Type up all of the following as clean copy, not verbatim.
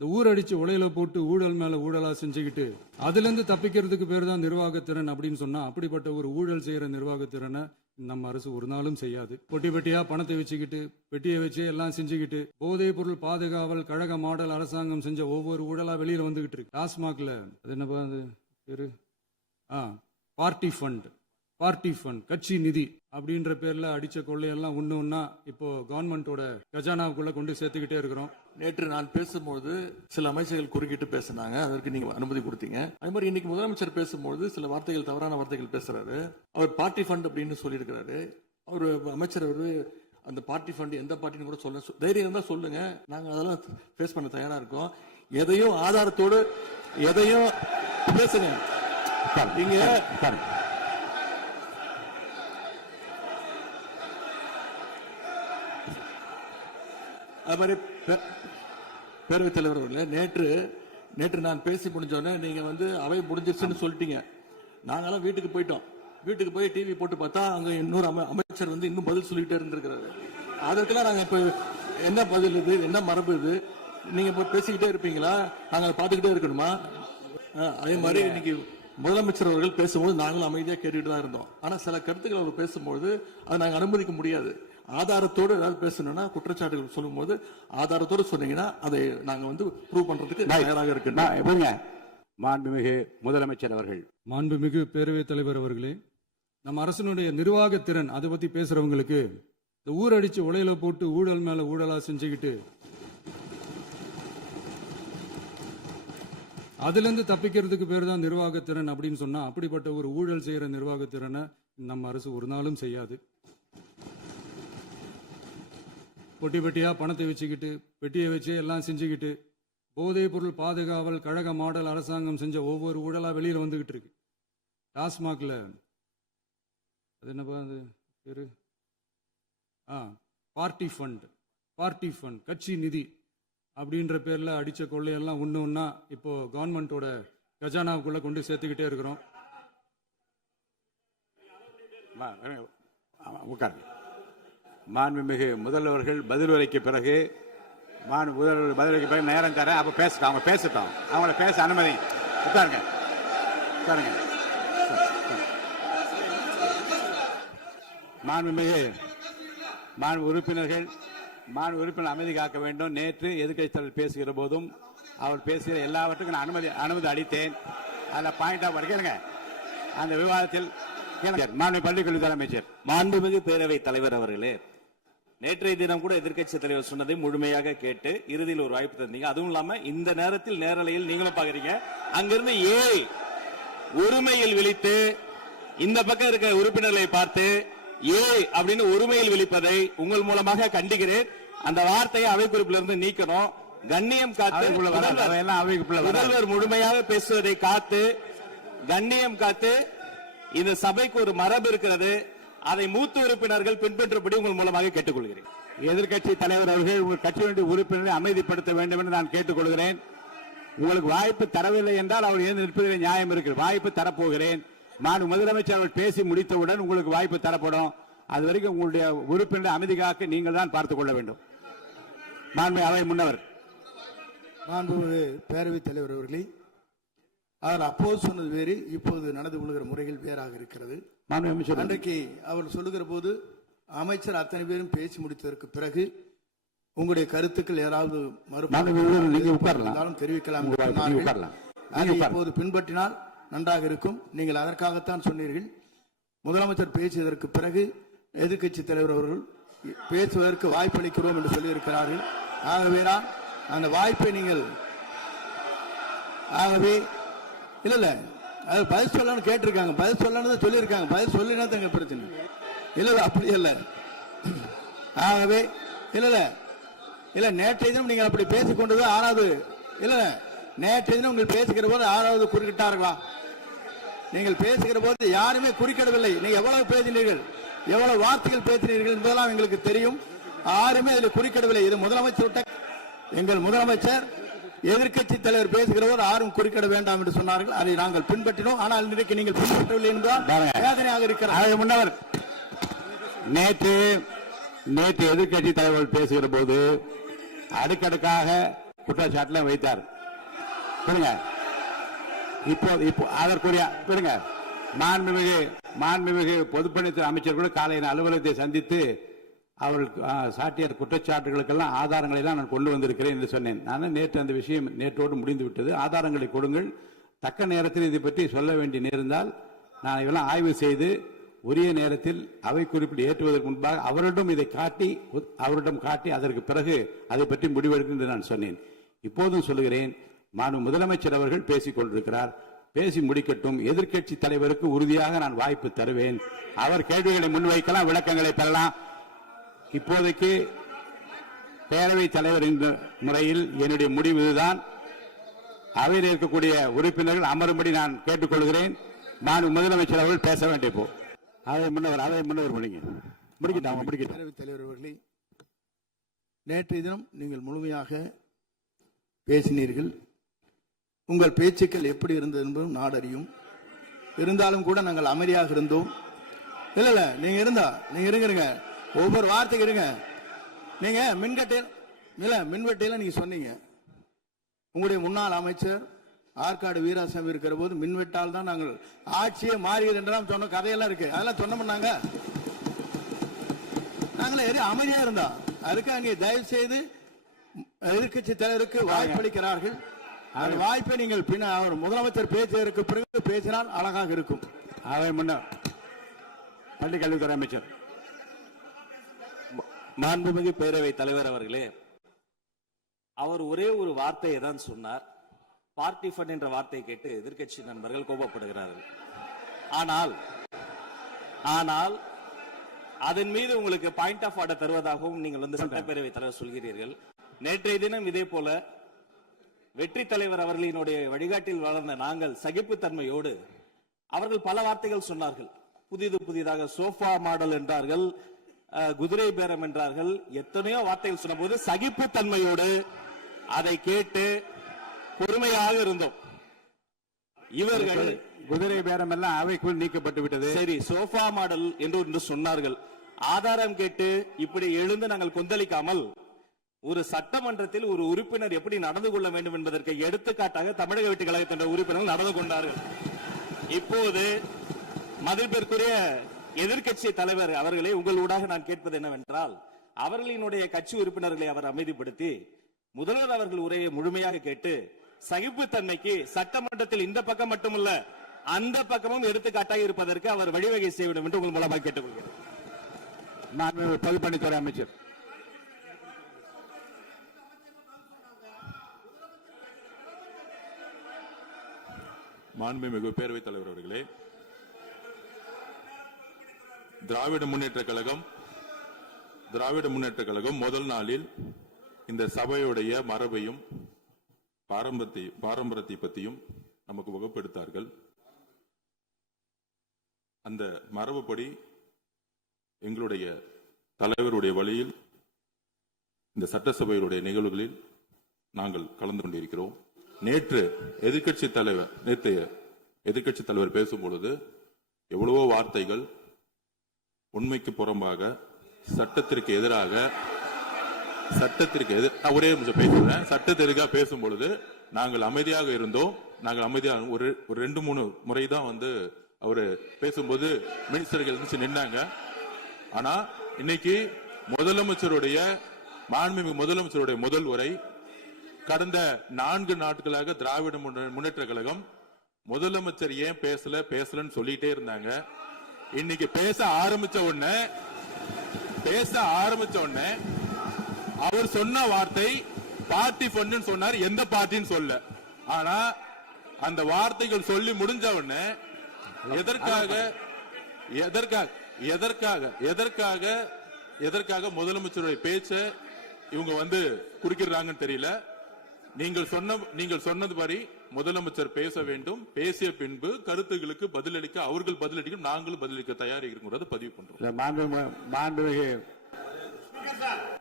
இந்த ஊரடிச்சு உலையில போட்டு ஊழல் மேல ஊழலா செஞ்சுக்கிட்டு அதுல இருந்து தப்பிக்கிறதுக்கு பேர் தான் நிர்வாகத்திறன் அப்படின்னு சொன்னா, அப்படிப்பட்ட ஒரு ஊழல் செய்யற நிர்வாகத்திறனை நம்ம அரசு ஒரு நாளும் செய்யாது. பொட்டி பெட்டியா பணத்தை வச்சுக்கிட்டு பெட்டியை வச்சு எல்லாம் செஞ்சுக்கிட்டு போதைப் பொருள் பாதுகாவல் கழக மாடல் அரசாங்கம் செஞ்ச ஒவ்வொரு ஊழலா வெளியில வந்துகிட்டு இருக்கு. டாஸ்மாக்ல அது என்னப்பா அது பேரு, பார்ட்டி ஃபண்ட் கட்சி நிதி அப்படின்ற பேர்ல அடிச்ச கொள்ளையெல்லாம் ஒண்ணா இப்போ கவர்மெண்டோட கஜானாவுக்குள்ள கொண்டு சேர்த்துக்கிட்டே இருக்கிறோம். நேற்று நான் பேசும்போது சில அமைச்சர்கள் குறுக்கிட்டு பேசினாங்க, அதற்கு நீங்க அனுமதி கொடுத்தீங்க. அதே மாதிரி இன்னைக்கு முதலமைச்சர் பேசும்போது சில வார்த்தைகள், தவறான வார்த்தைகள் பேசுறாரு. அவர் பார்ட்டி ஃபண்ட் அப்படின்னு சொல்லியிருக்கிறாரு. அவர் அமைச்சர் அந்த பார்ட்டி ஃபண்ட் எந்த பார்ட்டின்னு கூட சொல்ல தைரியம் இருந்தா சொல்லுங்க, நாங்க அதெல்லாம் ஃபேஸ் பண்ண தயாரா இருக்கோம். எதையும் ஆதாரத்தோடு எதையும் பேசுங்க. நீங்க அது மாதிரி பேரவைத் தலைவர் அவர்களே, நேற்று நான் பேசி முடிஞ்சோடனே நீங்க அவை முடிஞ்சிருச்சுன்னு சொல்லிட்டீங்க. நாங்கெல்லாம் வீட்டுக்கு போயிட்டோம். வீட்டுக்கு போய் டிவி போட்டு பார்த்தா அங்க இன்னொரு அமைச்சர் இன்னும் பதில் சொல்லிட்டே இருந்திருக்கிறாரு. அதற்கெல்லாம் நாங்க இப்ப என்ன பதில் இது, என்ன மரபு இது? நீங்க இப்ப பேசிக்கிட்டே இருப்பீங்களா? நாங்க பார்த்துக்கிட்டே இருக்கணுமா? அதே மாதிரி இன்னைக்கு முதலமைச்சர் அவர்கள் பேசும்போது நாங்களும் அமைதியா கேட்டுட்டு தான் இருந்தோம். ஆனா சில கருத்துக்கள் அவர் பேசும்போது அதை நாங்க அனுமதிக்க முடியாது. ஆதாரத்தோடு ஏதாவது பேசணும்னா, குற்றச்சாட்டுகள் சொல்லும் போது ஆதாரத்தோடு சொன்னீங்கன்னா அதை நாங்க ப்ரூவ் பண்றதுக்கு தயாராக இருக்கு. மாண்புமிகு முதலமைச்சர் அவர்கள். மாண்புமிகு பேரவைத் தலைவர் அவர்களே, நம்ம அரசனுடைய நிர்வாகத்திறன் அதை பத்தி பேசுறவங்களுக்கு இந்த ஊரடிச்சு உலையில போட்டு ஊழல் மேல ஊழலா செஞ்சுக்கிட்டு அதுல இருந்து தப்பிக்கிறதுக்கு பேர் தான் நிர்வாகத்திறன் அப்படின்னு சொன்னா, அப்படிப்பட்ட ஒரு ஊழல் செய்யற நிர்வாகத்திறனை நம்ம அரசு ஒரு நாளும் செய்யாது. பொட்டி பெட்டியா பணத்தை வச்சுக்கிட்டு பெட்டியை வச்சு எல்லாம் செஞ்சுக்கிட்டு போதைப் பொருள் பாதுகாவல் கழக மாடல் அரசாங்கம் செஞ்ச ஒவ்வொரு ஊழலா வெளியில வந்துகிட்டு இருக்கு. டாஸ்மாக்ல அது என்னப்பா அது பேரு, பார்ட்டி ஃபண்ட் கட்சி நிதி அப்படின்ற பேர்ல அடிச்ச கொள்ளையெல்லாம் ஒண்ணா இப்போ கவர்மெண்டோட கஜானாவுக்குள்ள கொண்டு சேர்த்துக்கிட்டே இருக்கிறோம். மாண்புமிகு முதல்வர்கள் பதில் உரைக்கு பிறகு முதல்வர் பதிலுக்கு பிறகு நேரம் தரேன். அப்ப அவங்க பேசட்டும். அவங்கள பேச அனுமதி. உட்காருங்க. மாண்பு உறுப்பினர்கள் அமைதி காக்க வேண்டும். நேற்று எதிர்க்கட்சி தலைவர் பேசுகிற போதும் அவர் பேசுகிற எல்லாவற்றுக்கும் நான் அனுமதி அளித்தேன். அதில் பாயிண்ட் ஆஃப் கேளுங்க. அந்த விவாதத்தில் மாண்பு பள்ளிக்கல்வித்துறை அமைச்சர். மாண்புமிகு பேரவைத் தலைவர் அவர்களே, நேற்றைய தினம் கூட எதிர்க்கட்சி தலைவர் சொன்னதை முழுமையாக கேட்டு இறுதியில் ஒரு வாய்ப்பு தந்தீங்க. அதுவும் இல்லாம இந்த நேரத்தில் நேரலையில் நீங்களும் பாக்குறீங்க. அங்கிருந்து ஒருமையில் விழித்து இந்த பக்கம் இருக்க உறுப்பினர்களை பார்த்து அப்படின்னு ஒருமையில் விழிப்பதை உங்கள் மூலமாக கண்டிக்கிறேன். அந்த வார்த்தையை அவை குறிப்பிலிருந்து நீக்கணும். கண்ணியம் காத்து முதல்வர் முழுமையாக பேசுவதை காத்து கண்ணியம் காத்து இந்த சபைக்கு ஒரு மரபு இருக்கிறது. அதை மூத்த உறுப்பினர்கள் பின்பற்றபடி உங்கள் மூலமாக கேட்டுக்கொள்கிறேன். எதிர்க்கட்சி தலைவர் அவர்கள் உங்கள் கட்சியினுடைய உறுப்பினரை அமைதிப்படுத்த வேண்டும் என்று நான் கேட்டுக்கொள்கிறேன். உங்களுக்கு வாய்ப்பு தரவில்லை என்றால் அவர் எழுந்து நிற்பதில் நியாயம் இருக்கிறது. வாய்ப்பு தரப்போகிறேன். முதலமைச்சர் அவர்கள் பேசி முடித்தவுடன் உங்களுக்கு வாய்ப்பு தரப்படும். அது வரைக்கும் உங்களுடைய உறுப்பினரை அமைதி காக்க நீங்கள் தான் பார்த்துக் கொள்ள வேண்டும். அவை முன்னவர். மாண்புமிகு பேரவைத் தலைவர் அவர்களே, அவர் அப்போது சொன்னது வேறு, இப்போது நடந்து கொள்கிற முறைகள் வேறாக இருக்கிறது. அன்றைக்கு அவர் சொல்லுகிற போது அமைச்சர் அத்தனை பேரும் பேசி முடித்ததற்கு பிறகு உங்களுடைய கருத்துக்கள் ஏதாவது மறுபடியும் தெரிவிக்கலாம். இப்போது பின்பற்றினால் நன்றாக இருக்கும். நீங்கள் அதற்காகத்தான் சொன்னீர்கள். முதலமைச்சர் பேசியதற்கு பிறகு எதிர்க்கட்சி தலைவர் அவர்கள் பேசுவதற்கு வாய்ப்பளிக்கிறோம் என்று சொல்லியிருக்கிறார்கள். ஆகவே அந்த வாய்ப்பை நீங்கள் இல்ல அது பதில் சொல்லணும்னு கேட்டிருக்காங்க. பதில் சொல்லணும் சொல்லியிருக்காங்க. பதில் சொல்லினா தங்க பிரச்சனை இல்ல. அப்படி இல்ல. ஆகவே இல்ல நேற்றைய தினம் நீங்கள் அப்படி பேசிக்கொண்டது ஆறாவது இல்ல. நேற்றைய தினம் உங்கள் பேசுகிற போது ஆறாவது குறுக்கிட்டார்களா? நீங்கள் பேசுகிற போது யாருமே குறுக்கிடவில்லை. நீங்க எவ்வளவு பேசினீர்கள், எவ்வளவு வார்த்தைகள் பேசினீர்கள் என்பதெல்லாம் எங்களுக்கு தெரியும். யாருமே அதில் குறுக்கிடவில்லை. இது முதலமைச்சர், எங்கள் முதலமைச்சர் எதிர்க்கட்சி தலைவர் பேசுகிறவர் யாரும் குறுக்கிட வேண்டாம் என்று சொன்னார்கள். அதை நாங்கள் பின்பற்றினோம். ஆனால் இன்றைக்கு நீங்கள் பின்பற்றவில்லை என்றால் வேதனையாக இருக்கிறார். முன்னவர் நேற்று எதிர்க்கட்சி தலைவர் பேசுகிற போது அடுக்கடுக்காக குற்றச்சாட்டுல வைத்தார். சொல்லுங்க. இப்போ அதற்குரிய சொல்லுங்க. மாண்புமிகு பொதுப்பணித்துறை அமைச்சர் கூட காலையில் அலுவலகத்தை சந்தித்து அவர்கள் சாட்டிய குற்றச்சாட்டுகளுக்கெல்லாம் ஆதாரங்களை எல்லாம் நான் கொண்டு வந்திருக்கிறேன் என்று சொன்னேன். நான் நேற்று அந்த விஷயம் நேற்றோடு முடிந்து விட்டது. ஆதாரங்களை கொடுங்கள். தக்க நேரத்தில் இதை பற்றி சொல்ல வேண்டி நேர்ந்தால் நான் இதெல்லாம் ஆய்வு செய்து உரிய நேரத்தில் அவை குறிப்பிட்டு ஏற்றுவதற்கு முன்பாக அவரிடம் காட்டி அதற்கு பிறகு அதை பற்றி முடிவெடுக்கும் என்று நான் சொன்னேன். இப்போதும் சொல்லுகிறேன், மாண்பு முதலமைச்சர் அவர்கள் பேசிக் கொண்டிருக்கிறார். பேசி முடிக்கட்டும். எதிர்க்கட்சி தலைவருக்கு உறுதியாக நான் வாய்ப்பு தருவேன். அவர் கேள்விகளை முன்வைக்கலாம், விளக்கங்களை பெறலாம். இப்போதைக்கு பேரவைத் தலைவர் என்ற முறையில் என்னுடைய முடிவு இதுதான். அவையில் இருக்கக்கூடிய உறுப்பினர்கள் அமரும்படி நான் கேட்டுக்கொள்கிறேன். நான் முதலமைச்சர் அவர்கள் பேச வேண்டிய போ அவை முன்னவர் முடிக்கிட்டாங்க. பேரவைத் தலைவர் அவர்களே, நேற்றைய தினம் நீங்கள் முழுமையாக பேசினீர்கள். உங்கள் பேச்சுக்கள் எப்படி இருந்தது என்பதும் நாடறியும். இருந்தாலும் கூட நாங்கள் அமைதியாக இருந்தோம். இல்ல நீங்க இருங்க. ஒவ்வொரு வார்த்தைக்கு இருங்க. நீங்க மின்வெட்டையில நீங்க சொன்னீங்க. உங்களுடைய முன்னாள் அமைச்சர் ஆற்காடு வீராசாமி இருக்கிற போது மின்வெட்டால் தான் நாங்கள் ஆட்சியே மாறியது என்றெல்லாம் சொன்ன கதையெல்லாம் இருக்கு. அதெல்லாம் சொன்னோம்னாங்க. நாங்களே அமைதியா இருந்தோம். அதுக்காக நீங்க தயவு செய்து எதிர்க்கட்சி தலைவருக்கு வாய்ப்பளிக்கிறார்கள். அந்த வாய்ப்பை நீங்கள் அவர் முதலமைச்சர் பேசுவதற்கு பிறகு பேசினால் அழகாக இருக்கும். அவை முன்னர் பள்ளிக் கல்வித்துறை அமைச்சர் மாண்புமிகு பேரவை தலைவர் அவர்களே, அவர் ஒரே ஒரு வார்த்தையை தான் சொன்னார். பார்ட்டி ஃபண்ட் என்ற வார்த்தையை கேட்டு எதிர்க்கட்சி நண்பர்கள் கோபப்படுகிறார்கள். ஆனால் அதன் மீது உங்களுக்கு பாயிண்ட் ஆஃப் ஆர்டர் தருவதாகவும் நீங்கள் சட்டப்பேரவை தலைவர் சொல்கிறீர்கள். நேற்றைய தினம் இதே போல வெற்றி தலைவர் அவர்களினுடைய வழிகாட்டில் வளர்ந்த நாங்கள் சகிப்புத்தன்மையோடு அவர்கள் பல வார்த்தைகள் சொன்னார்கள். புதிதாக சோஃபா மாடல் என்றார்கள், குதிரை பேரம் என்றார்கள், எத்தனையோ வார்த்தைகள் சொன்ன போது சகிப்புத்தன்மையோடு அதை கேட்டு பொறுமையாக இருந்தோம். இவர்கள் குதிரை பேரம் எல்லாம் அவைக்குள் நீக்கப்பட்டு விட்டது. சரி, சோஃபா மாடல் என்று சொன்னார்கள். ஆதாரம் கேட்டு இப்படி எழுந்து நாங்கள் கொந்தளிக்காமல் ஒரு சட்டமன்றத்தில் ஒரு உறுப்பினர் எப்படி நடந்து கொள்ள வேண்டும் என்பதற்கு எடுத்துக்காட்டாக தமிழக வெற்றி கழகத்தின் உறுப்பினர்கள் நடந்து கொண்டார்கள். இப்போது மதிப்பிற்குரிய எதிர்க்கட்சி தலைவர் அவர்களே, உங்களூடாக நான் கேட்பது என்னவென்றால், அவர்களினுடைய கட்சி உறுப்பினர்களை அவர் அமைதிப்படுத்தி முதல்வர் அவர்கள் உரையை முழுமையாக கேட்டு சகிப்புத்தன்மைக்கு சட்டமன்றத்தில் இந்த பக்கம் மட்டுமல்ல அந்த பக்கமும் எடுத்துக்காட்டாக இருப்பதற்கு அவர் வழிவகை செய்ய வேண்டும் என்று உங்கள் மூலமாக கேட்டுக்கொள்கிறேன். பொதுப்பணித்துறை அமைச்சர் மாண்புமிகு பேரவைத் தலைவர் அவர்களே, திராவிட முன்னேற்ற கழகம் முதல் நாளில் இந்த சபையுடைய மரபையும் பாரம்பரியத்தை பற்றியும் நமக்கு வகுப்பெடுத்தார்கள். அந்த மரபுப்படி எங்களுடைய தலைவருடைய வழியில் இந்த சட்டசபையுடைய நிகழ்வுகளில் நாங்கள் கலந்து கொண்டிருக்கிறோம். நேற்று எதிர்க்கட்சி தலைவர் பேசும் பொழுது எவ்வளவோ வார்த்தைகள் உண்மைக்கு புறம்பாக சட்டத்திற்கு எதிராக ஒரே நிமிஷம் பேசுறேன். சட்டத்திற்காக பேசும் பொழுது நாங்கள் அமைதியாக இருந்தோம். ஒரு 2-3 முறை தான் அவரு பேசும்போது மினிஸ்டர்கள் நின்னாங்க. ஆனா இன்னைக்கு மாண்புமிகு முதலமைச்சருடைய முதல் உரை, கடந்த 4 நாட்களாக திராவிட முன்னேற்ற கழகம் முதலமைச்சர் ஏன் பேசலன்னு சொல்லிட்டே இருந்தாங்க. இன்னைக்கு பேச ஆரம்பிச்ச உடனே அவர் சொன்ன வார்த்தை பார்ட்டி ஃபண்ட் சொன்னார். எந்த பார்ட்டின்னு சொல்ல. ஆனா அந்த வார்த்தைகள் சொல்லி முடிஞ்ச உடனே எதற்காக முதலமைச்சருடைய பேச்ச இவங்க குறுக்கிறாங்கன்னு தெரியல. நீங்கள் சொன்னதுபடி முதலமைச்சர் பேச வேண்டும். பேசிய பின்பு கருத்துகளுக்கு பதிலளிக்க அவர்கள் பதிலளிக்கும், நாங்களும் பதிலளிக்க தயாராக இருக்கிறது பதிவு பண்றோம்.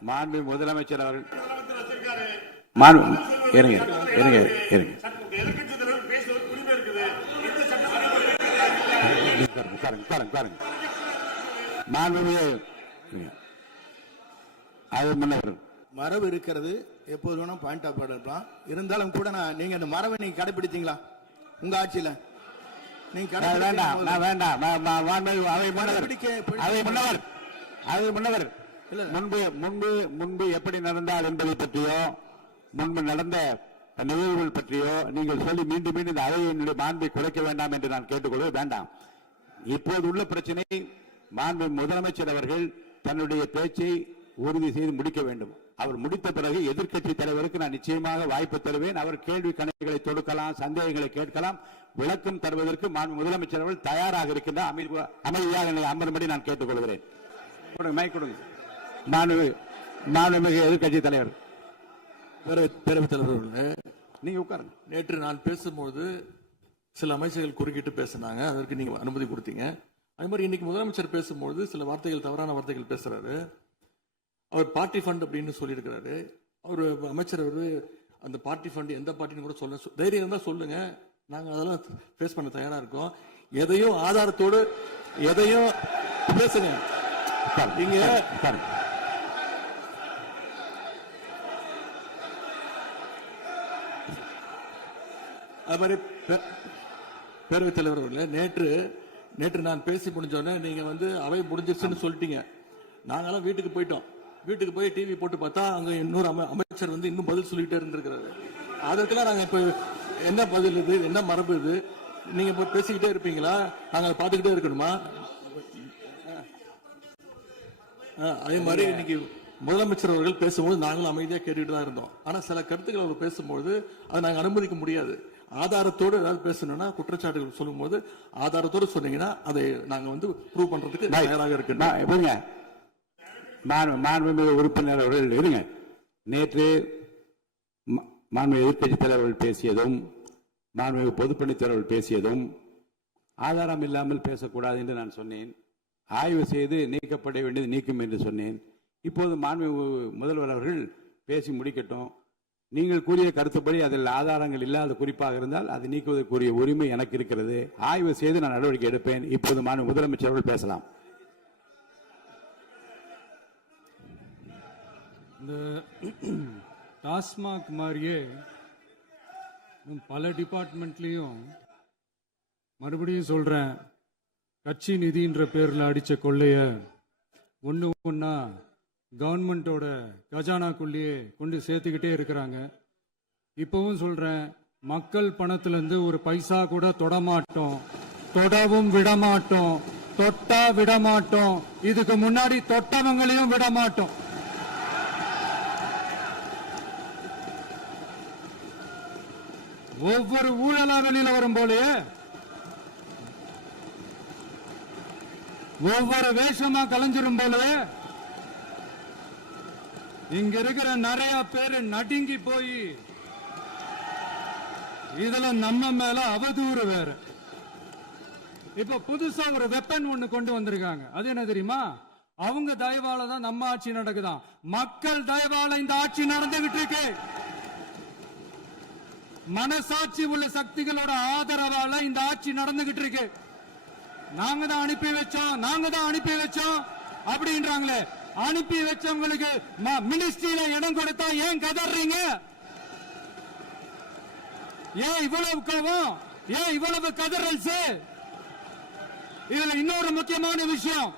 மாண்பு முதலமைச்சர் அவர்கள் மரபு இருக்கிறது எப்போது வேணா பாயிண்ட் ஆஃப் ஆர்டர் இருக்கலாம். இருந்தாலும் கூட நீங்க அந்த மரபை நீங்க கடைபிடித்தீங்களா உங்க ஆட்சியில? நீங்க வேண்டாம், நான் வேண்டாம். அவை முன்னவர் முன்பு எப்படி நடந்தால் என்பதை பற்றியோ முன்பு நடந்த நிகழ்வுகள் பற்றியோ நீங்கள் சொல்லி மீண்டும் மீண்டும் இந்த அவையினுடைய மாண்பை குறைக்க வேண்டாம் என்று நான் கேட்டுக்கொள்வது வேண்டாம். இப்போது உள்ள பிரச்சனை மாண்பு முதலமைச்சர் அவர்கள் தன்னுடைய பேச்சை உறுதி செய்து முடிக்க வேண்டும். அவர் முடித்த பிறகு எதிர்க்கட்சி தலைவருக்கு நான் நிச்சயமாக வாய்ப்பு தருவேன். அவர் கேள்வி கணைகளை தொடுக்கலாம், சந்தேகங்களை கேட்கலாம், விளக்கம் தருவதற்கு மாண்பு முதலமைச்சர் அவர்கள் தயாராக இருக்கின்றார். அமைதியாக என்னை அமரும்படி நான் கேட்டுக்கொள்கிறேன். மைக் கொடுங்க. மாண்புமிகு எதிர்க்கட்சி தலைவர் பேரவைத் தலைவர்களே, நீங்க உட்காருங்க. நேற்று நான் பேசும்போது சில அமைச்சர்கள் குறுக்கிட்டு பேசினாங்க, அதற்கு நீங்க அனுமதி கொடுத்தீங்க. அதே மாதிரி இன்னைக்கு முதலமைச்சர் பேசும்போது சில வார்த்தைகள், தவறான வார்த்தைகள் பேசுறாரு. அவர் பார்ட்டி ஃபண்ட் அப்படின்னு சொல்லியிருக்கிறாரு. அவர் அமைச்சர் அவரு அந்த பார்ட்டி ஃபண்ட் எந்த பார்ட்டின்னு கூட சொல்ல தைரியம் இருந்தா சொல்லுங்க, நாங்க அதெல்லாம் ஃபேஸ் பண்ண தயாரா இருக்கோம். எதையும் ஆதாரத்தோடு எதையும் பேசுங்க. இங்க அது மாதிரி பேரவைத் தலைவர் அவர்களே, நேற்று நான் பேசி முடிஞ்சோடனே நீங்க வந்து அவை முடிஞ்சிருச்சுன்னு சொல்லிட்டீங்க. நாங்கெல்லாம் வீட்டுக்கு போயிட்டோம். வீட்டுக்கு போய் டிவி போட்டு பார்த்தா அங்க இன்னொரு அமைச்சர் வந்து இன்னும் பதில் சொல்லிட்டே இருந்திருக்கிறாரு. அதற்கெல்லாம் நாங்க இப்ப என்ன பதில் இது, என்ன மரபு இது? நீங்க இப்ப பேசிக்கிட்டே இருப்பீங்களா? நாங்க அதை பார்த்துக்கிட்டே இருக்கணுமா? அதே மாதிரி இன்னைக்கு முதலமைச்சர் அவர்கள் பேசும்போது நாங்களும் அமைதியா கேட்டுட்டு தான் இருந்தோம். ஆனா சில கருத்துக்கள் அவர் பேசும்போது அதை நாங்க அனுமதிக்க முடியாது. ஆதாரத்தோடு ஏதாவது பேசணும்னா, குற்றச்சாட்டுகள் சொல்லும் போது ஆதாரத்தோடு சொன்னீங்கன்னா அதை நாங்க வந்து ப்ரூவ் பண்றதுக்கு தயாராக இருக்கணும். மாண்புமிகு உறுப்பினர் அவர்கள் இருங்க. நேற்று மாண்புமிகு எதிர்க்கட்சி தலைவர்கள் பேசியதும் மாண்புமிகு பொதுப்பணித்துறைகள் பேசியதும் ஆதாரம் இல்லாமல் பேசக்கூடாது என்று நான் சொன்னேன். ஆய்வு செய்து நீக்கப்பட வேண்டியது நீக்கும் என்று சொன்னேன். இப்போது மாண்புமிகு முதல்வர் அவர்கள் பேசி முடிக்கட்டும். நீங்கள் கூறிய கருத்துப்படி அதில் ஆதாரங்கள் இல்லாத குறிப்பாக இருந்தால் அது நீக்குவதற்குரிய உரிமை எனக்கு இருக்கிறது. ஆய்வு செய்து நான் நடவடிக்கை எடுப்பேன். இப்போது மாண்புமிகு முதலமைச்சர் அவர்கள் பேசலாம். இந்த டாஸ்மாக் மாதிரியே பல டிபார்ட்மெண்ட்லயும் மறுபடியும் சொல்றேன், கட்சி நிதின்ற பேர்ல அடிச்ச கொள்ளைய ஒன்னா கவர்மெண்டோட கஜானாக்குள்ளேயே கொண்டு சேர்த்துக்கிட்டே இருக்கிறாங்க. இப்பவும் சொல்றேன், மக்கள் பணத்துல இருந்து ஒரு பைசா கூட தொடமாட்டோம், தொடவும் விடமாட்டோம், தொட்டா விடமாட்டோம், இதுக்கு முன்னாடி தொட்டவங்களையும் விடமாட்டோம். ஒவ்வொரு ஊழலா வெளியில வரும் போலே, ஒவ்வொரு வேஷமா கலைஞ்சிரும் போலே, இங்க இருக்கிற நிறைய பேரு நடுங்கி போய் இதுல நம்ம மேல அவதூறு வேற. இப்ப புதுசா ஒரு வெப்பன் ஒண்ணு கொண்டு வந்திருக்காங்க. அது என்ன தெரியுமா? அவங்க தயவால தான் நம்ம ஆட்சி நடக்குதாம். மக்கள் தயவால இந்த ஆட்சி நடந்துகிட்டு இருக்கு. மனசாட்சி உள்ள சக்திகளோட ஆதரவால இந்த ஆட்சி நடந்துகிட்டு இருக்கு. நாங்க தான் அனுப்பி வச்சோம் அப்படின்றாங்களே. அனுப்பி வச்சவங்களுக்கு மினிஸ்ட்ரியில இடம் கொடுத்தா ஏன் கதறீங்க? ஏன் இவ்வளவு கோபம்? ஏன் இவ்வளவு கதறல்ஸ்? இதுல இன்னொரு முக்கியமான விஷயம்,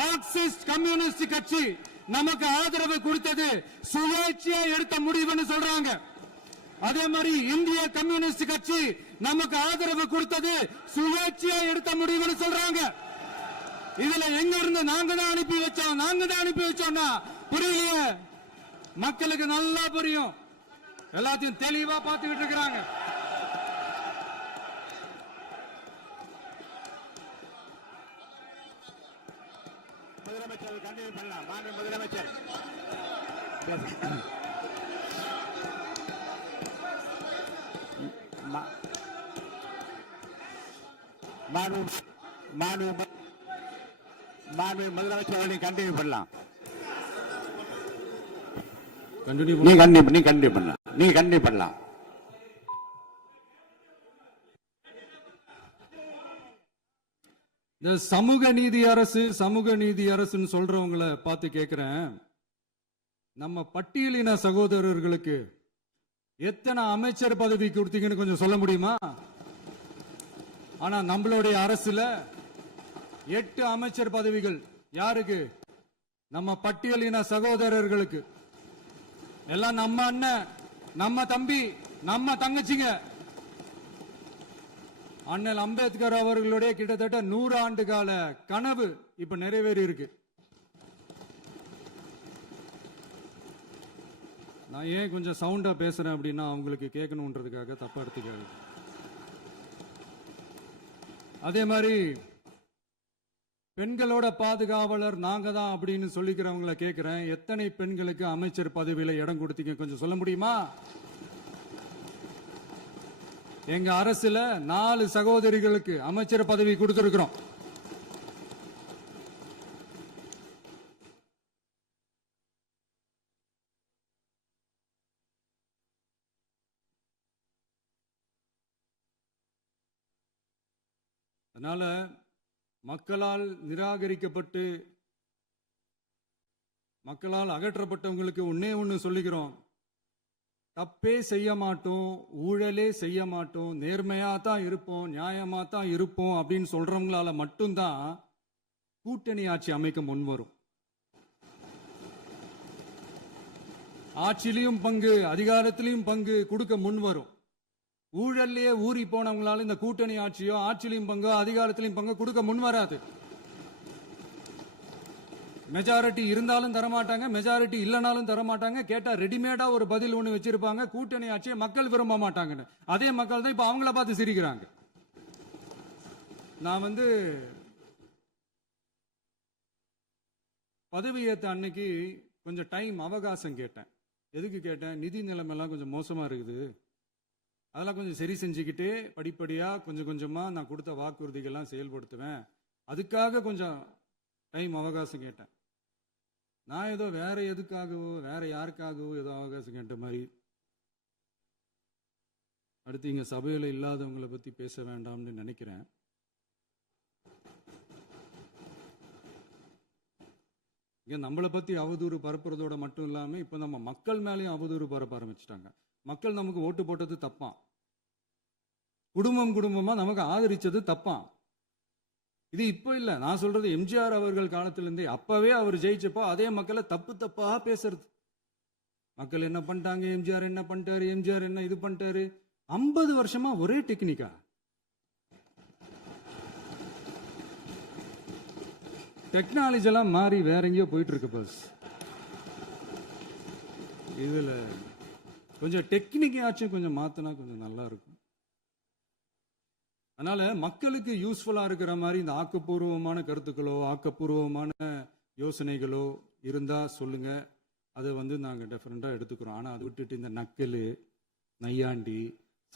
மார்க்சிஸ்ட் கம்யூனிஸ்ட் கட்சி நமக்கு ஆதரவு கொடுத்தது சுயேட்சையா எடுத்த முடிவுன்னு சொல்றாங்க. அதே மாதிரி இந்திய கம்யூனிஸ்ட் கட்சி நமக்கு ஆதரவு கொடுத்தது சுயேட்சையா எடுத்த முடிவுன்னு சொல்றாங்க. இதுல எங்க இருந்து நாங்க தான் அனுப்பி வச்சோம்னா புரியலையே. மக்களுக்கு நல்லா புரியும், எல்லாத்தையும் தெளிவா பார்த்துக்கிட்டு இருக்கிறாங்க. முதலமைச்சர் கண்டினியூ பண்ணலாம். முதலமைச்சர் முதலமைச்சர் கண்டினியூ பண்ணலாம். நீங்க கண்டினியூ பண்ணலாம். இந்த சமூக நீதி அரசுன்னு சொல்றவங்களை பார்த்து கேட்கிறேன், நம்ம பட்டியலின சகோதரர்களுக்கு எத்தனை அமைச்சர் பதவி கொடுத்தீங்கன்னு கொஞ்சம் சொல்ல முடியுமா? ஆனா நம்மளுடைய அரசுல 8 அமைச்சர் பதவிகள் யாருக்கு? நம்ம பட்டியலின சகோதரர்களுக்கு. எல்லாம் நம்ம அண்ணன், நம்ம தம்பி, நம்ம தங்கச்சிங்க. அண்ணல் அம்பேத்கர் அவர்களுடைய கிட்டத்தட்ட 100 ஆண்டு கால கனவு இப்ப நிறைவேறி இருக்கு. நான் ஏன் கொஞ்சம் சவுண்டா பேசுறேன் அப்படின்னா அவங்களுக்கு கேட்கணுன்றதுக்காக தப்பா எடுத்துக்காது. அதே மாதிரி பெண்களோட பாதுகாவலர் நாங்க தான் அப்படின்னு சொல்லிக்கிறவங்களை கேட்கிறேன், எத்தனை பெண்களுக்கு அமைச்சர் பதவியில இடம் கொடுத்தீங்க கொஞ்சம் சொல்ல முடியுமா? எங்க அரசுல 4 சகோதரிகளுக்கு அமைச்சர் பதவி கொடுத்திருக்கிறோம். அதனால மக்களால் நிராகரிக்கப்பட்டு மக்களால் அகற்றப்பட்டவங்களுக்கு ஒன்னே ஒன்னு சொல்லிக்கிறோம், தப்பே செய்ய மாட்டோம், ஊழலே செய்ய மாட்டோம், நேர்மையா தான் இருப்போம், நியாயமா தான் இருப்போம் அப்படின்னு சொல்றவங்களால மட்டும்தான் கூட்டணி ஆட்சி அமைக்க முன்வரும். ஆட்சியிலையும் பங்கு, அதிகாரத்திலையும் பங்கு கொடுக்க முன்வரும். ஊழல்லையே ஊறி போனவங்களால இந்த கூட்டணி ஆட்சியோ ஆட்சியிலையும் பங்கு அதிகாரத்திலையும் பங்கு கொடுக்க முன்வராது. மெஜாரிட்டி இருந்தாலும் தரமாட்டாங்க, மெஜாரிட்டி இல்லைனாலும் தரமாட்டாங்க. கேட்டா ரெடிமேடா ஒரு பதில் ஒண்ணு வச்சிருப்பாங்க, கூட்டணி ஆட்சியை மக்கள் விரும்ப மாட்டாங்கன்னு. அதே மக்கள் தான் இப்ப அவங்கள பார்த்து சிரிக்கிறாங்க. நான் பதவி ஏத்த அன்னைக்கு கொஞ்சம் டைம் அவகாசம் கேட்டேன். எதுக்கு கேட்டேன்? நிதி நிலைமைலாம் கொஞ்சம் மோசமா இருக்குது, அதெல்லாம் கொஞ்சம் சரி செஞ்சுக்கிட்டு படிப்படியா கொஞ்சம் கொஞ்சமா நான் கொடுத்த வாக்குறுதிகள்லாம் செயல்படுத்துவேன், அதுக்காக கொஞ்சம் டைம் அவகாசம் கேட்டேன். நான் ஏதோ வேற எதுக்காகவோ வேற யாருக்காகவோ ஏதோ அவகாசம் கேட்ட மாதிரி. அடுத்து இங்க சபையில இல்லாதவங்களை பத்தி பேச வேண்டாம்னு நினைக்கிறேன். இங்க நம்மளை பத்தி அவதூறு பரப்புறதோட மட்டும் இல்லாம இப்ப நம்ம மக்கள் மேலேயும் அவதூறு பரப்ப ஆரம்பிச்சிட்டாங்க. மக்கள் நமக்கு ஓட்டு போட்டது தப்பான், குடும்பம் குடும்பமா நமக்கு ஆதரிச்சது தப்பான். இது இப்போ இல்ல, நான் சொல்றது எம்ஜிஆர் அவர்கள் காலத்திலிருந்தே. அப்பவே அவர் ஜெயிச்சப்போ அதே மக்களை தப்பு தப்பா பேசுறது. மக்கள் என்ன பண்ணிட்டாங்க, எம்ஜிஆர் என்ன பண்ணிட்டாரு, எம்ஜிஆர் என்ன இது பண்ணிட்டாரு. 50 வருஷமா ஒரே டெக்னிக்கா. டெக்னாலஜி எல்லாம் மாறி வேற எங்கேயோ போயிட்டு இருக்கு. பஸ் இதுல கொஞ்சம் டெக்னிக்காச்சும் கொஞ்சம் மாத்தினா கொஞ்சம் நல்லா இருக்கும். அதனால மக்களுக்கு யூஸ்ஃபுல்லா இருக்கிற மாதிரி இந்த ஆக்கப்பூர்வமான கருத்துக்களோ ஆக்கப்பூர்வமான யோசனைகளோ இருந்தா சொல்லுங்க, அதை நாங்க டெஃபரெண்டா எடுத்துக்கிறோம். ஆனா அதை விட்டுட்டு இந்த நக்கல் நையாண்டி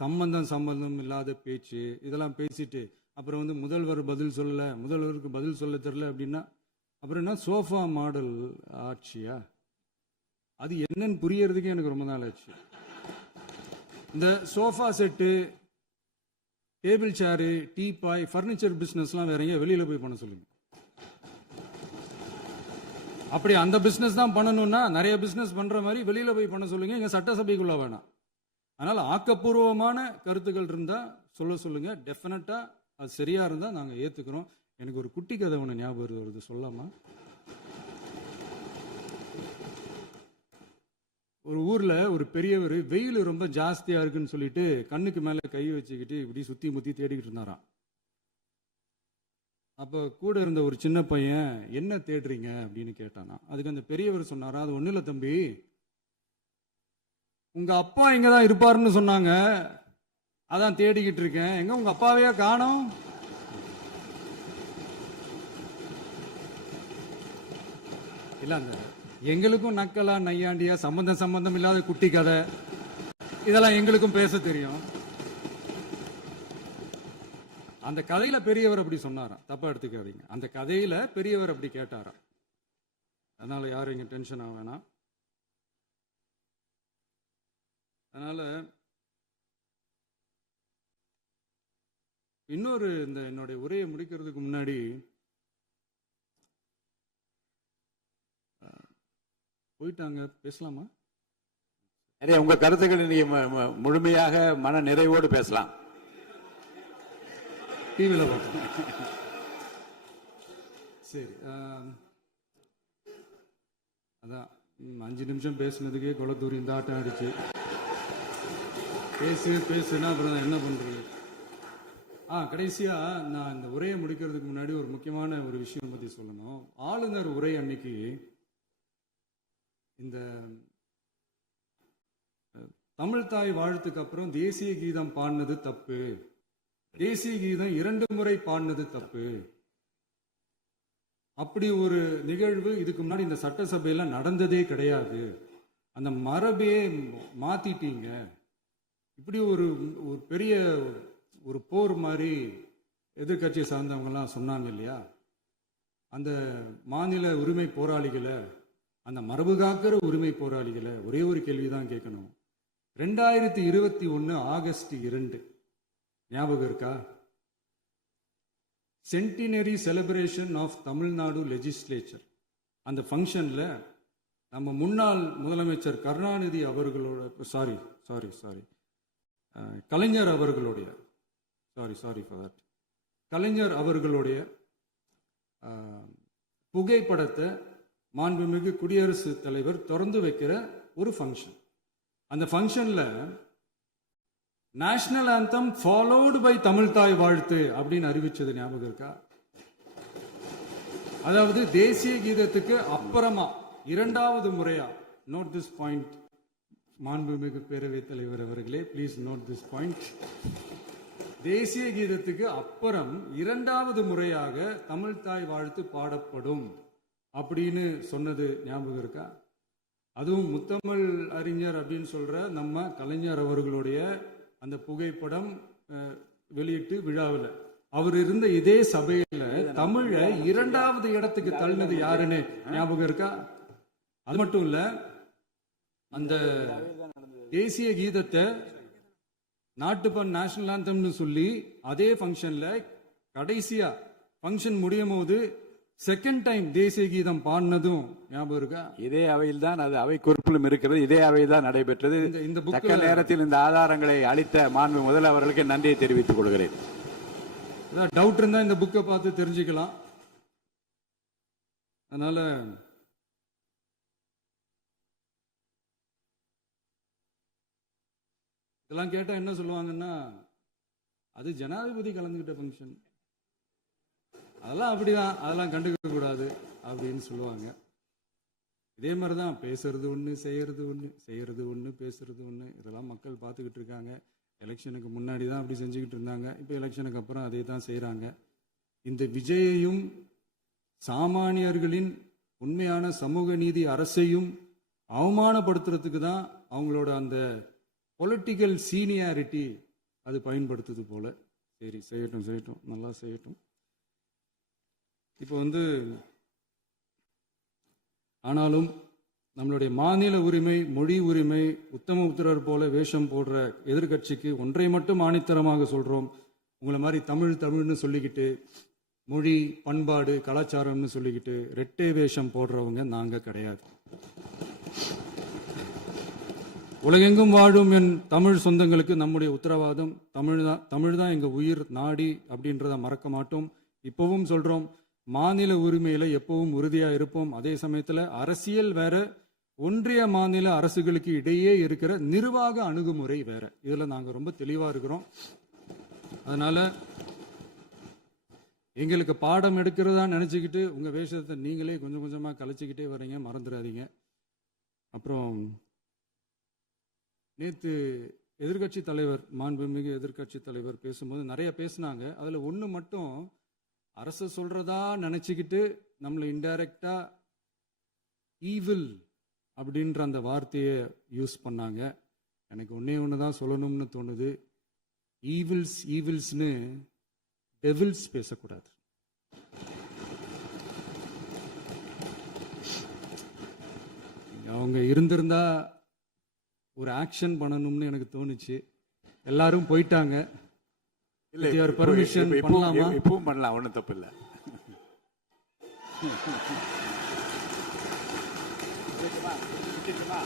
சம்பந்தம் இல்லாத பேச்சு இதெல்லாம் பேசிட்டு அப்புறம் முதல்வர் பதில் சொல்லல, முதல்வருக்கு பதில் சொல்ல தெரியல அப்படின்னா அப்புறம் என்ன சோஃபா மாடல் ஆட்சியா? அது என்னன்னு புரியறதுக்கே எனக்கு ரொம்ப நாள் ஆச்சு. இந்த sofa set, table chair, teapoy, furniture பிசினஸ்லாம் வேற எங்க வெளியில போய் பண்ண சொல்லுங்க. அப்படி அந்த பிசினஸ் தான் பண்ணணும்னா நிறைய பிசினஸ் பண்ற மாதிரி வெளியில போய் பண்ண சொல்லுங்க, இங்க சட்டசபைக்குள்ள வேணாம். அதனால ஆக்கப்பூர்வமான கருத்துக்கள் இருந்தா சொல்லுங்க, டெஃபினட்டா அது சரியா இருந்தா நாங்க ஏத்துக்கிறோம். எனக்கு ஒரு குட்டி கதை ஒன்று ஞாபகம் வருது, சொல்லாமா? ஒரு ஊர்ல ஒரு பெரியவர் வெயில் ரொம்ப ஜாஸ்தியா இருக்குன்னு சொல்லிட்டு கண்ணுக்கு மேல கை வச்சுக்கிட்டு இப்படி சுத்தி முத்தி தேடிக்கிட்டு இருந்தாராம். அப்ப கூட இருந்த ஒரு சின்ன பையன் என்ன தேடுறீங்க அப்படின்னு கேட்டானா. அதுக்கு அந்த பெரியவர் சொன்னாரா, அது ஒண்ணு இல்ல தம்பி, உங்க அப்பா இங்கதான் இருப்பாருன்னு சொன்னாங்க, அதான் தேடிக்கிட்டு இருக்கேன், எங்க உங்க அப்பாவையா காணோம்? இல்ல அந்த எங்களுக்கும் நக்கலா நையாண்டியா சம்பந்தம் இல்லாத குட்டி கதை இதெல்லாம் எங்களுக்கும் பேச தெரியும். அந்த கதையில பெரியவர் அப்படி சொன்னாராம், தப்பா எடுத்துக்காதீங்க. அந்த கதையில பெரியவர் அப்படி கேட்டாராம். அதனால யாரும் இங்க டென்ஷன் ஆக வேணாம். அதனால இன்னொரு இந்த என்னுடைய உரையை முடிக்கிறதுக்கு முன்னாடி போயிட்டாங்க, பேசலாமா? நிறைய உங்க கருத்துக்களை நீங்க முழுமையாக மன நிறைவோடு பேசலாம். டிவியில பார்ப்போம். சரி, அதான் 5 நிமிஷம் பேசுனதுக்கே கொலத்தூரி இந்த ஆட்டம் அடிச்சு பேசுனா அப்புறம் என்ன பண்றது? கடைசியா நான் இந்த உரையை முடிக்கிறதுக்கு முன்னாடி ஒரு முக்கியமான ஒரு விஷயம் பத்தி சொல்லணும். ஆளுநர் உரை அன்னைக்கு இந்த தமிழ் தாய் வாழ்த்துக்கு அப்புறம் தேசிய கீதம் பாடினது தப்பு, தேசிய கீதம் 2 முறை பாடினது தப்பு, அப்படி ஒரு நிகழ்வு இதுக்கு முன்னாடி இந்த சட்டசபையில நடந்ததே கிடையாது, அந்த மரபே மாத்திட்டீங்க, இப்படி ஒரு பெரிய ஒரு போர் மாதிரி எதிர்கட்சியை சார்ந்தவங்கலாம் சொன்னாங்க இல்லையா? அந்த மாநில உரிமை போராளிகளை, அந்த மரபு காக்கிற உரிமை போராளிகளை ஒரே ஒரு கேள்விதான் கேட்கணும். 2021 ஆகஸ்ட் 2 ஞாபகம் இருக்கா? Centenary celebration of Tamil Nadu legislature. அந்த ஃபங்க்ஷன்ல நம்ம முன்னாள் முதலமைச்சர் கருணாநிதி அவர்களோட கலைஞர் அவர்களுடைய கலைஞர் அவர்களுடைய புகைப்படத்தை மாண்புமிகு குடியரசுத் தலைவர் திறந்து வைக்கிற ஒரு ஃபங்க்ஷன். அந்த ஃபங்க்ஷன்ல national anthem followed by Tamil Thai Vazhthu அப்படின்னு அறிவிச்சது ஞாபகம் இருக்கா? அதாவது தேசிய கீதத்துக்கு அப்புறமா 2வது முறையா, நோட் திஸ் பாயிண்ட் மாண்புமிகு பேரவைத் தலைவர் அவர்களே, ப்ளீஸ் நோட் திஸ் பாயிண்ட். தேசிய கீதத்துக்கு அப்புறம் 2வது முறையாக தமிழ் தாய் வாழ்த்து பாடப்படும் அப்படின்னு சொன்னது ஞாபகம் இருக்கா? அதுவும் முத்தமிழ் அறிஞர் அப்படின்னு சொல்ற நம்ம கலைஞர் அவர்களுடைய அந்த புகைப்படம் வெளியிட்டு விழாவில் அவர் இருந்த இதே சபையில தமிழ 2வது இடத்துக்கு தள்ளினது யாருன்னு ஞாபகம் இருக்கா? அது மட்டும் இல்ல, அந்த தேசிய கீதத்தை நாட்டுப்பண் நேஷனல் ஆந்தம்னு சொல்லி அதே ஃபங்க்ஷன்ல கடைசியா ஃபங்க்ஷன் முடியும் போது செகண்ட் டைம் தேசிய கீதம் பாடினதும் ஞாபகம் இருக்கா? இதே அவையில் தான், அது அவை குறிப்பிலும் இருக்கிறது, இதே அவையில் தான் நடைபெற்றது. இந்த தக்க நேரத்தில் இந்த ஆதாரங்களை அளித்த மாண்பு முதல் அவர்களுக்கு நன்றியை தெரிவித்துக் கொள்கிறேன். டவுட் இருந்தா இந்த புக்கை பார்த்து தெரிஞ்சுக்கலாம். அதனால இதெல்லாம் கேட்டா என்ன சொல்லுவாங்கன்னா, அது ஜனாதிபதி கலந்துகிட்ட ஃபங்க்ஷன், அதெல்லாம் அப்படிதான், அதெல்லாம் கண்டுக்க கூடாது அப்படின்னு சொல்லுவாங்க. இதே மாதிரிதான் பேசுறது ஒண்ணு, செய்யறது ஒண்ணு, பேசுறது ஒண்ணு. இதெல்லாம் மக்கள் பார்த்துக்கிட்டு இருக்காங்க. எலெக்ஷனுக்கு முன்னாடி தான் அப்படி செஞ்சுக்கிட்டு இருந்தாங்க, இப்போ எலெக்ஷனுக்கு அப்புறம் அதே தான் செய்யறாங்க. இந்த விஜயையும் சாமானியர்களின் உண்மையான சமூக நீதி அரசையும் அவமானப்படுத்துறதுக்கு தான் அவங்களோட அந்த பொலிட்டிக்கல் சீனியாரிட்டி அது பயன்படுத்துது போல. சரி, செய்யட்டும், நல்லா செய்யட்டும். இப்போ ஆனாலும் நம்மளுடைய மாநில உரிமை, மொழி உரிமை, உத்தமபுத்திரர் போல வேஷம் போடுற எதிர்கட்சிக்கு ஒன்றை மட்டும் ஆணித்தரமாக சொல்றோம். உங்களை மாதிரி தமிழ்னு சொல்லிக்கிட்டு, மொழி, பண்பாடு, கலாச்சாரம்னு சொல்லிக்கிட்டு ரெட்டை வேஷம் போடுறவங்க நாங்க கிடையாது. உலகெங்கும் வாழும் என் தமிழ் சொந்தங்களுக்கு நம்முடைய உத்தரவாதம் தமிழ் தான் எங்க உயிர் நாடி அப்படின்றத மறக்க மாட்டோம். இப்பவும் சொல்றோம், மாநில உரிமையில எப்பவும் உறுதியா இருப்போம். அதே சமயத்துல அரசியல் வேற, ஒன்றிய மாநில அரசுகளுக்கு இடையே இருக்கிற நிர்வாக அணுகுமுறை வேற. இதுல நாங்க ரொம்ப தெளிவா இருக்கிறோம். அதனால எங்களுக்கு பாடம் எடுக்கிறதா நினைச்சுக்கிட்டு உங்க வேஷத்தை நீங்களே கொஞ்சம் கொஞ்சமா கலைச்சிக்கிட்டே வரீங்க, மறந்துடாதீங்க. அப்புறம் நேத்து எதிர்கட்சி தலைவர், மாண்புமிகு எதிர்கட்சி தலைவர் பேசும்போது நிறைய பேசினாங்க. அதுல ஒண்ணு மட்டும், அரசு சொல்றதா நினைச்சுக்கிட்டு நம்மளை இன்டைரக்டா ஈவில் அப்படின்ற அந்த வார்த்தையை யூஸ் பண்ணாங்க. எனக்கு ஒண்ணுதான் சொல்லணும்னு தோணுது. ஈவில்ஸ்னு டெவில்ஸ் பேசக்கூடாது. அவங்க இருந்திருந்தா ஒரு ஆக்ஷன் பண்ணணும்னு எனக்கு தோணுச்சு. எல்லாரும் போயிட்டாங்க. பர்மிஷன் பண்ணலாமா? இப்பவும் பண்ணலாம், ஒன்றும் தப்பு இல்லை. விட்டுட்டுமா